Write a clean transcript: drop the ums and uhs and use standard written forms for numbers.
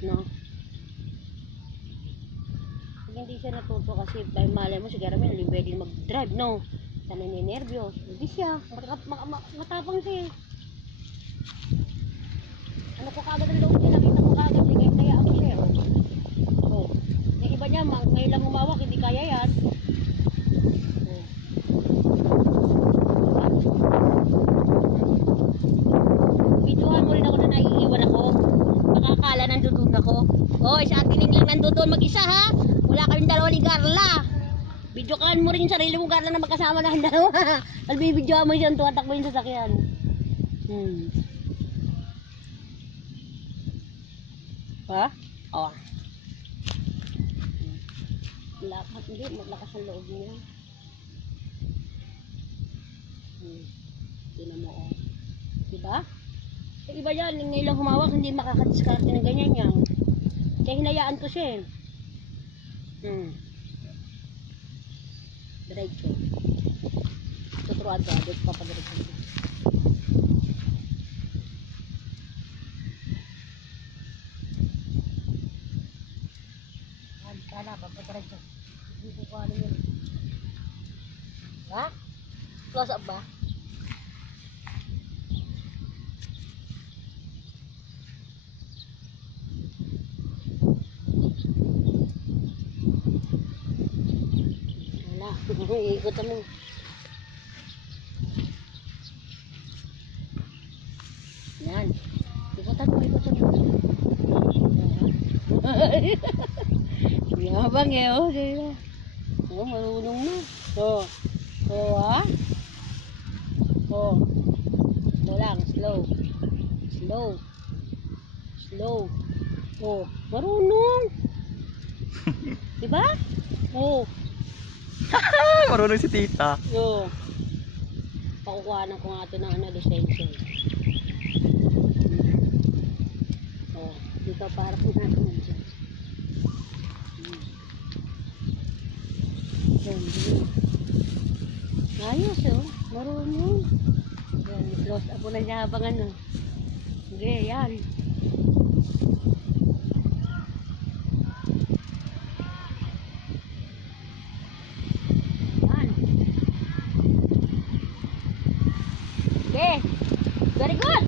No? Pag hindi siya natuto kasi dahil malay mo siguro may hindi pwedeng mag-drive, no? Sana ninenervyos. Hindi siya. Matapang siya eh. Ano ko kagad ang loob niya, nakita ko kagad, kaya ako siya. Oh. Yung iba niya, ngayon lang humawak, hindi kaya yan. Oh. Videohan mo rin ako na naiiwan ako. Nakakala nandoon ako. Oh, sa atin lang nandoon mag-isa ha. Wala kayong dalawa ni Carla. Videohan mo rin yung sarili mo, Carla, na magkasama na ang dalawa. Albibidyohan mo yun, tuwatakbo yung sasakyan. Ha? Oh. Lakas, hindi, maglakas ang loob niya. Hindi na mo, oh. Diba? Yung iba yan, ngayon lang humawak, hindi makakadiskarte ng ganyan yan. Kaya hinayaan ko siya eh. Diretso. Tuturuan ko, agad papadiretso ko. Kala, papadiretso. Hindi ko ano yun. Ha? Close up ba? Iikot mo. Yan. Ikutan mo. Yabang eh, oh. Oh, marunong na. Oh. Oh, ha? Oh. Ito lang, slow. Slow. Slow. Oh, marunong. Diba? Oh. Marunong si tita. Yo. Pakukuhanan ko nga ito ng lisensya. Oh, dito para po natin dyan. Ayos oh, marunong. Yan, close up mo na siya habang ano. Okay, yan. Okay, very good.